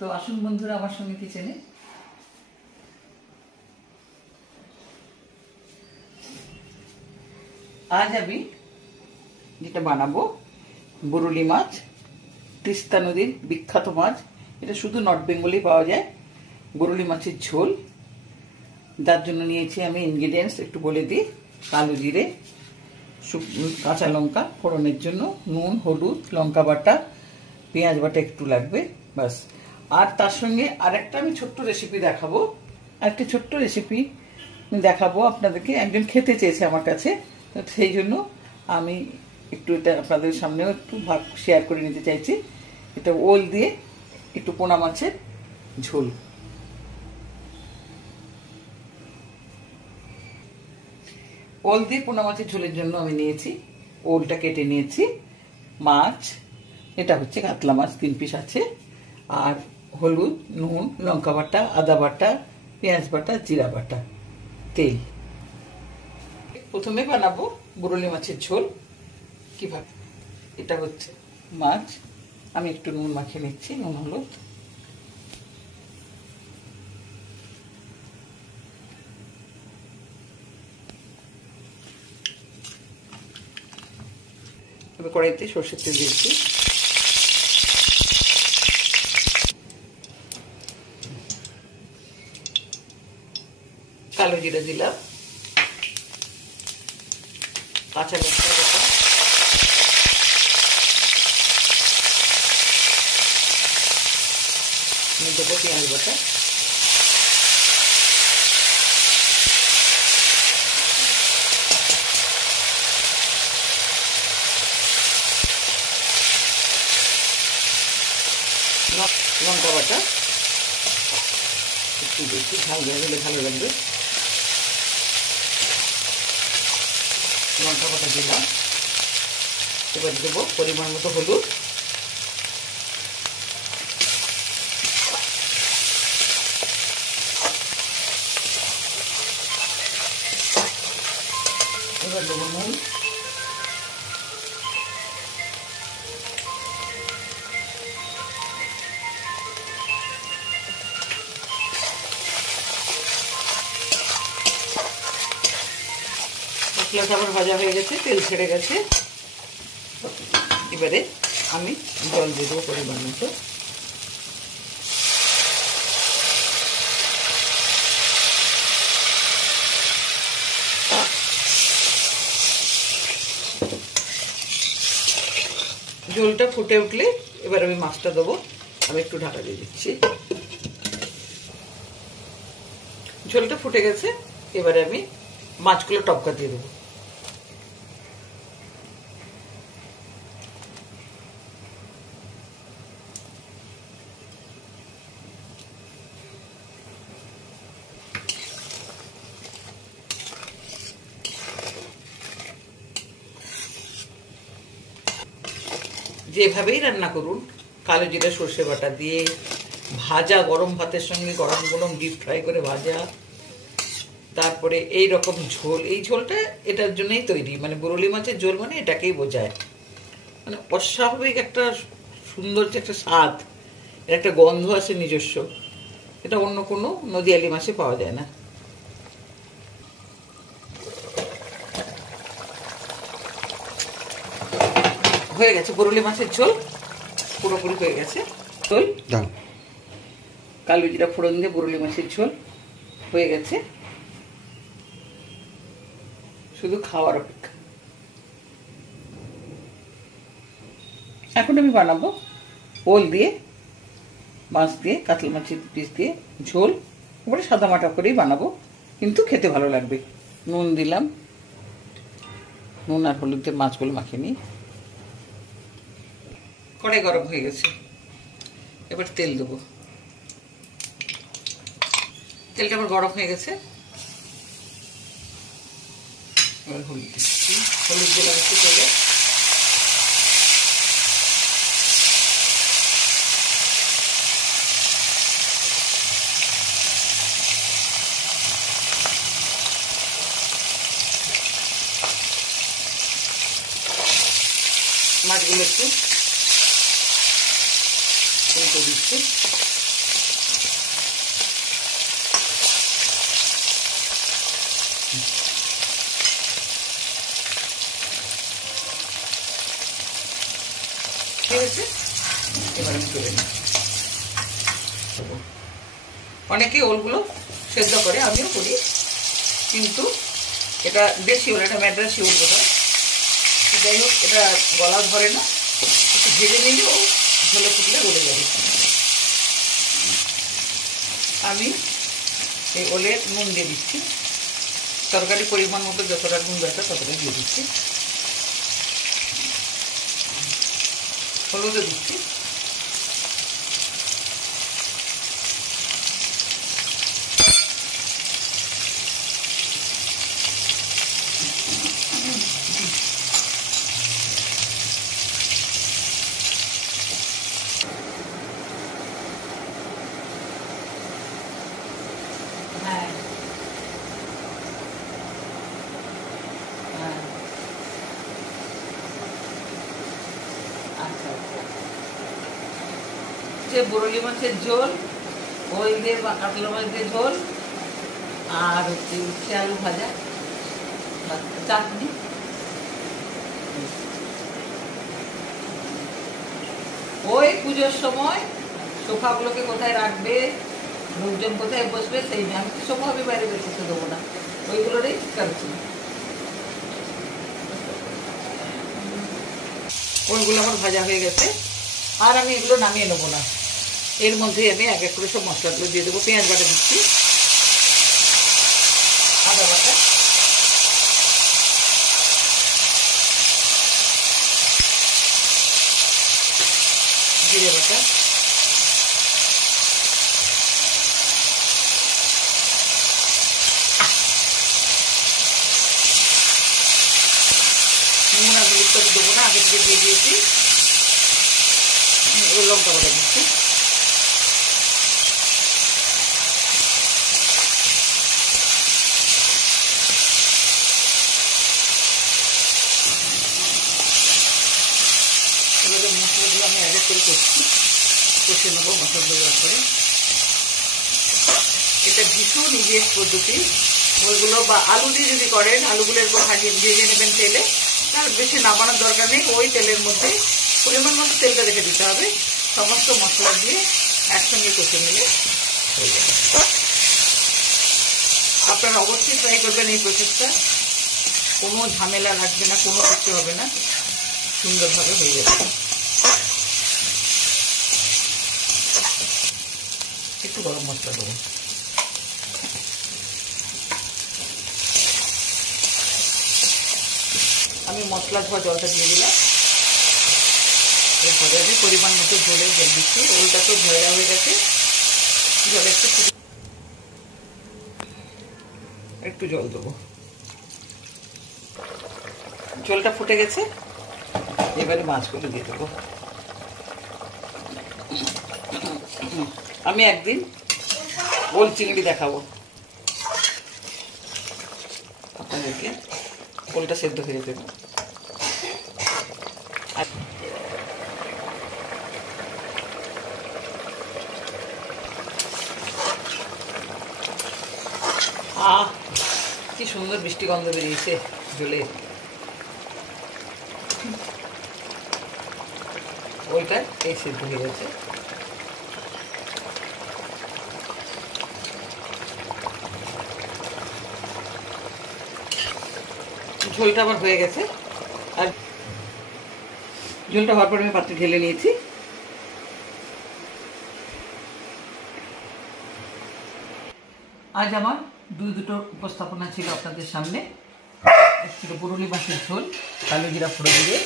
তো আসুন বন্ধুরা আমার সঙ্গে কিচেনে। আজ আমি যেটা বানাবো বরুলি মাছ, তিস্তা নদীর বিখ্যাত মাছ। এটা শুধু নর্থ বেঙ্গলেই পাওয়া যায়। বরুলি মাছের ঝোল, যার জন্য নিয়েছি আমি ইনগ্রিডিয়েন্টস একটু বলে দিই। কালো জিরে, কাঁচা লঙ্কা ফোড়নের জন্য, নুন, হলুদ, লঙ্কা বাটা, পেঁয়াজ বাটা একটু লাগবে, বাস। আর তার সঙ্গে আরেকটা আমি ছোট্ট রেসিপি দেখাবো। আরেকটা ছোট্ট রেসিপি দেখাবো আপনাদেরকে। একজন খেতে চেয়েছে আমার কাছে, সেই জন্য আমি একটু এটা আপনাদের সামনেও একটু ভাগ শেয়ার করে নিতে চাইছি। এটা ওল দিয়ে একটু পোনা মাছের ঝোল। ওল দিয়ে পোনা মাছের ঝোলের জন্য আমি নিয়েছি, ওলটা কেটে নিয়েছি, মাছ, এটা হচ্ছে কাতলা মাছ 3 পিস আছে, আর হলুদ, নুন, লঙ্কা বাটা, আদা বাটা, পেঁয়াজ বাটা, জিরা বাটা, তেল। প্রথমে বানাবো বরুলি মাছের ঝোল। কিভাবে? এটা হচ্ছে মাছ, আমি একটু নুন মাখিয়ে নিচ্ছি, নুন হলুদ। এবার কড়াইতে সরষের তেল দিয়েছি, কালো জিরা দিলাম, কাঁচা লঙ্কা বাটা, দেবো পেঁয়াজ বাটা, লঙ্কা বাটা একটু বেশি ঝাল দিলে ভালো লাগবে। লঙ্কা বাটা দিলাম, এবার দেবো পরিমাণ মতো হলুদ, এবার দেবো নুন, মশলাটা আবার ভাজা হয়ে গেছে, তেল ছেড়ে গেছে। এবারে আমি জল দিয়ে দেবো পরিমাণ মতো। ঝোলটা ফুটে উঠলে এবার আমি মাছটা দেবো। আমি একটু ঢাকা দিয়ে দিচ্ছি। ঝোলটা ফুটে গেছে, এবারে আমি মাছগুলো টপকা দিয়ে দেবো। যেভাবেই রান্না করুন, কালো জিরা সর্ষে বাটা দিয়ে ভাজা, গরম ভাতের সঙ্গে গরম গরম ডিপ ফ্রাই করে ভাজা, তারপরে এই রকম ঝোল। এই ঝোলটা এটার জন্যই তৈরি, মানে বরুলি মাছের ঝোল মানে এটাকেই বোঝায়। মানে অস্বাভাবিক একটা সুন্দর একটা স্বাদ, এর একটা গন্ধ আছে নিজস্ব, এটা অন্য কোনো নদীয়ালি মাছে পাওয়া যায় না। হয়ে গেছে বরুলি মাছের ঝোল, পুরোপুরি হয়ে গেছে। ঝোল কালো জিরা ফোড়ন দিয়ে বরুলি মাছের ঝোল হয়ে গেছে, শুধু খাওয়ার অপেক্ষা। এখন আমি বানাবো ওল দিয়ে, মাছ দিয়ে, কাতলা মাছের পিস দিয়ে ঝোল। এবারে সাদা মাটা করেই বানাবো, কিন্তু খেতে ভালো লাগবে। নুন দিলাম, নুন আর হলুদ দিয়ে মাছগুলো মাখিয়ে নিই। কড়াই গরম হয়ে গেছে, এবার তেল দেবো। তেলটা আমার গরম হয়ে গেছে, এবার হলুদ দিচ্ছি। হলুদ দিলাম একটু তেলে, মাছগুলো একটু উল্টে দিচ্ছি। ঠিক আছে, এবার আমি তুলে নিই। অনেকে ওলগুলো সেদ্ধ করে, আমিও করি, কিন্তু এটা দেশি ওল, এটা ম্যাড্রাসি ওল বোধ হয়। যাই হোক, এটা গলা ধরে না, একটু ভেজে নিলেও ঝোলে ফুটলে গলে যাবে। আমি এই ওলের নুন দিয়ে দিচ্ছি, তরকারি পরিমাণ মতো যতটা নুন দরকার ততটা দিয়ে দিচ্ছি। হলুদও দিচ্ছি, বরলি মাছের ঝোল, ওল দিয়ে বা কাতলা মাছ দিয়ে ঝোল, আর হচ্ছে উচ্ছে আলু ভাজা, চাটনি। ওই পুজোর সময় সোফাগুলোকে কোথায় রাখবে, লোকজন কোথায় বসবে সেই নিয়ে, আমি সোফা আমি বাইরে বের করতে দেবো না, ওইগুলোরই কাটছি। ওইগুলো আমার ভাজা হয়ে গেছে, আর আমি এগুলো নামিয়ে নেবো না। এর মধ্যে আমি এক এক করে সব মশলাগুলো দিয়ে দেবো। পেঁয়াজ বাটা দিচ্ছি, আদা বাটা, জিরে বাটা, নুন আর হলুদ করে দেবো না, আগে থেকে দিয়ে দিয়েছি। লঙ্কা বাটা দিচ্ছি, মশলাগুলো আমি এক এক করে করছি, কষে নেবো মশলাগুলো করে। এটা ভীষণ ইজিয়েস্ট পদ্ধতি। ওইগুলো বা আলু দিয়ে যদি করেন, আলুগুলো এরকম ভেজে নেবেন তেলে, তার বেশি নামানোর দরকার নেই। ওই তেলের মধ্যে পরিমাণ মতো তেলটা রেখে দিতে হবে, সমস্ত মশলা দিয়ে একসঙ্গে কষে নিলে হয়ে যাবে। আপনারা অবশ্যই ট্রাই করবেন এই প্রসেসটা, কোনো ঝামেলা লাগবে না, কোনো কিছু হবে না, সুন্দরভাবে হয়ে যাবে। একটু গরম মশলা দেবো, আমি মশলা ধোয়া জলটা দিয়ে দিলাম। এরপরে আমি পরিমাণ মতো ঝোলের জল দিচ্ছি। ওলটা তো ভেজা হয়ে গেছে, জলে একটু জল দেবো। ঝোলটা ফুটে গেছে, এবারে মাছগুলো দিয়ে দেবো। আমি একদিন ওল চিংড়ি দেখাবো আপনাদেরকে, ওলটা সেদ্ধ হয়ে যেতে। কি সুন্দর মিষ্টি গন্ধ বেরিয়েছে ঝোলে। ওইটা এই সেদ্ধ হয়ে গেছে। ঝোলটা আমার হয়ে গেছে, আর ঝোলটা হওয়ার পর আমি পাত্রে ঢেলে নিয়েছি। আজ আমার দুটো উপস্থাপনা ছিল আপনাদের সামনে। ছিল বরলি মাছের ঝোল, কালো জিরা ফোড়ন দিয়ে,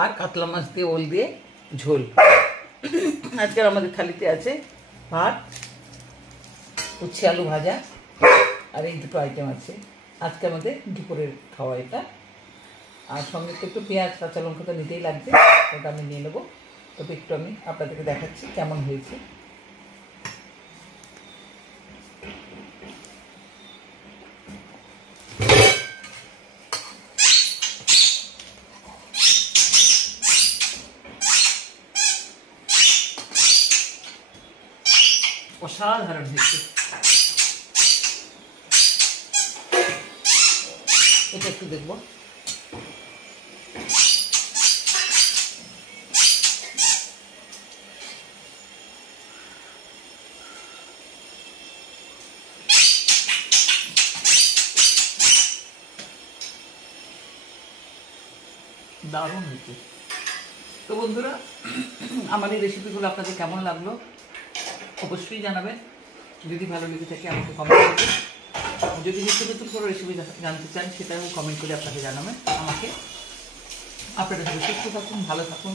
আর কাতলা মাছ দিয়ে ওল দিয়ে ঝোল। আজকের আমাদের থালিতে আছে ভাত, উচ্ছে আলু ভাজা, আর এই দুটো আইটেম আছে আজকে আমাদের দুপুরের খাওয়া এটা। আর সঙ্গে তো একটু পেঁয়াজ কাঁচা লঙ্কা তো নিতেই লাগবে, ওটা আমি নিয়ে নেবো। তবে একটু আমি আপনাদেরকে দেখাচ্ছি কেমন হয়েছে। অসাধারণ হয়েছে। এটা একটু দেখবো। দারুণ হয়েছে। তো বন্ধুরা, আমার এই রেসিপিগুলো আপনাদের কেমন লাগলো অবশ্যই জানাবেন। যদি ভালো লেগে থাকে আমাকে কমেন্ট করবেন। যদি নতুন নতুন কোনো রেসিপি জানতে চান সেটাও কমেন্ট করে আপনাকে জানাবেন আমাকে। আপনারা সুস্থ থাকুন, ভালো থাকুন।